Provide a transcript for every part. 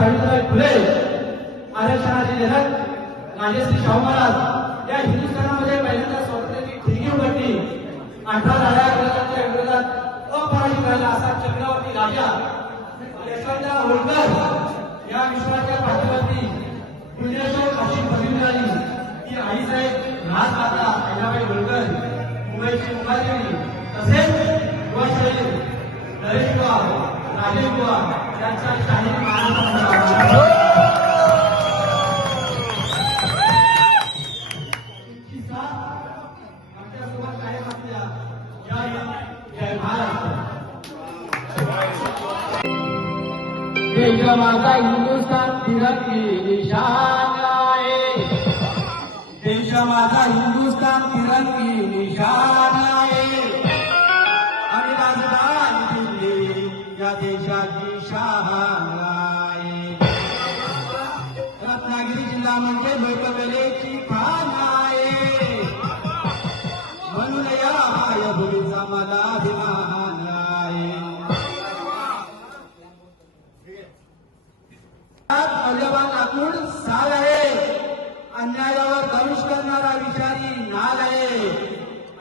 सावित्रीबाई फुले आरक्षणाची जनक राजेश्री शाहू महाराज या हिंदुस्थानामध्ये पहिल्यांदा स्वातंत्र्याची खिडकी उघडली. अठरा लढाया इंग्रजांच्या विरोधात अपराजित राहिला असा चक्रवर्ती राजा यशवंतराव होळकर या विश्वाच्या पाठीवरती पुण्यश्वर अशी पदवी मिळाली की आईसाहेब राजमाता अहिल्याबाई होळकर मुंबईची मुंबादेवी तसेच युवाश्री नरेश बुवा माता हिंदुस्तान तिलक निशान आए देश माता हिंदुस्तान तिलक निशान आए देशाची शान रत्नागिरी जिल्हा म्हणजे लोककलेची खान आहे. म्हणून या मायभूमीचा मला अभिमान आहे. मौल्यवान लाकूड साल आहे. अन्यायावर दंश करणारा विचारी नाग आहे.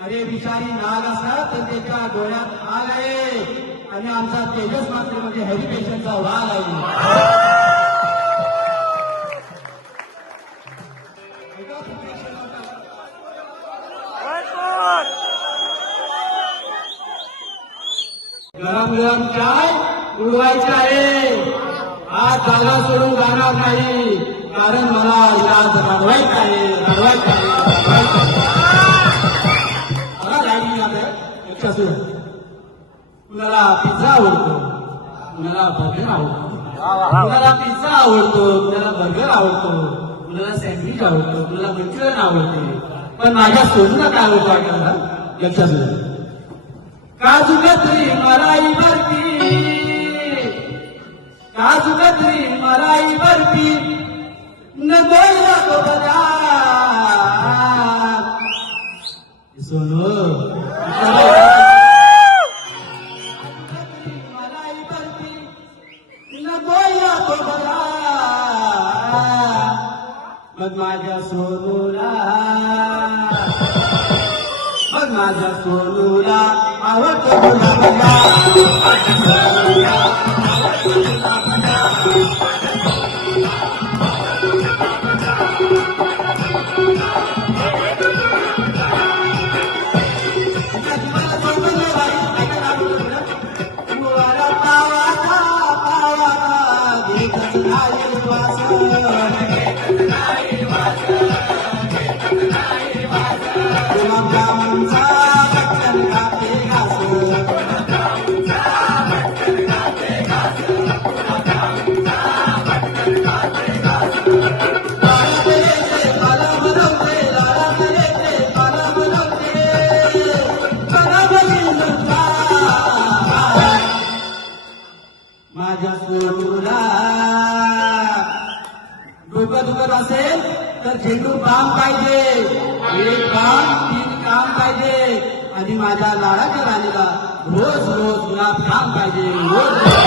अरे विचारी नाग असा तर त्याच्या डोळ्यात आल आहे. आणि आमचा तेजस मात्र म्हणजे हेरिटेशनचा पेशंटचा आहे गरम गरम चाय उडवायची आहे? आज जागा सोडून जाणार नाही. कारण मला इलाज रडवायचं आहे रडवायचं आहे? रडवायचं आहे. बघा लाईनी आता कुणाला पिझ्झा आवडतो? कुणाला बर्गर आवडतो? कुणाला पिझ्झा आवडतो? कुणाला बर्गर आवडतो? कुणाला सँडविच आवडतो? कुणाला मंचुरियन आवडते? पण माझ्या सोडून काय आवडतो ऐकायला लक्षात. काजू कतरी मलाई बर्फी. काजू कतरी मलाई बर्फी नगोया तो बजार सोनो नगोया तो बजार मग माझ्या सोनूला मग माझ्या सोनूला आवडतो गुलाबला गुलाबजामुनचा काम पाहिजे. एक काम तीन काम पाहिजे. आणि माझ्या लाडाच्या राणीला रोज रोज गुलाब काम पाहिजे. रोज रोज.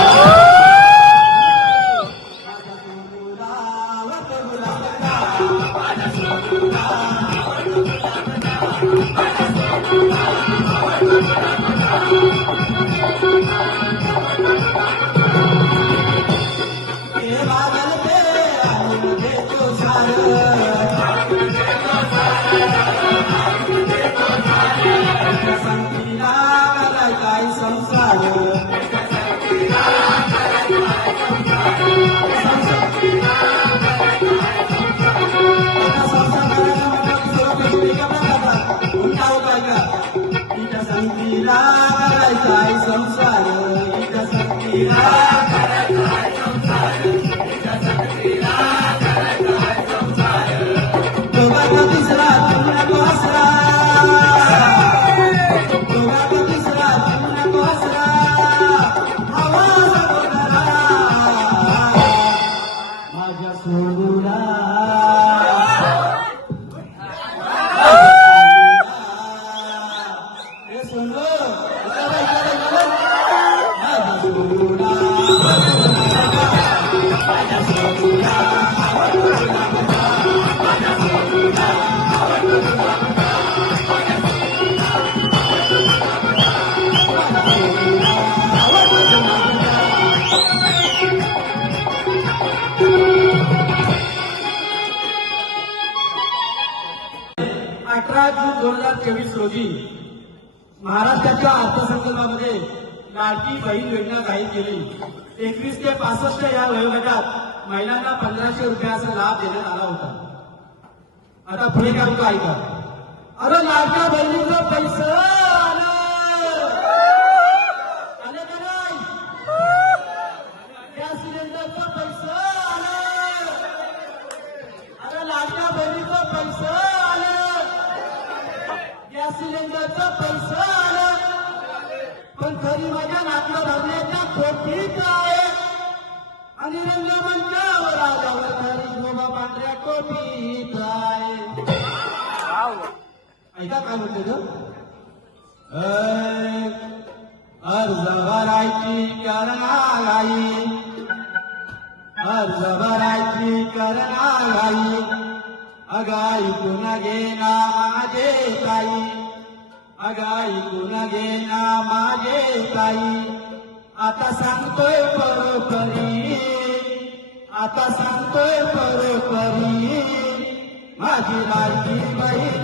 दोन हजार तेवीस रोजी महाराष्ट्राच्या अर्थसंकल्पामध्ये लाडकी बहीण योजना जाहीर केली. एकवीस ते पासष्ट या वयोगटात महिलांना पंधराशे रुपयाचा लाभ देण्यात आला होता. आता पुढे काय ऐका. अरे लाडक्या बहिणीचा पैसा! कोटीत आहे ऐका काय म्हणते अर्ज भरायची करणा गाई अर्ज भरायची करणा गाई अगाई कुण घेना माझे ताई. अगाई कुण घेना माझे ताई. आता सांगतोय परोपरी. आता सांगतोय परोपरी माझी लाडकी बहीण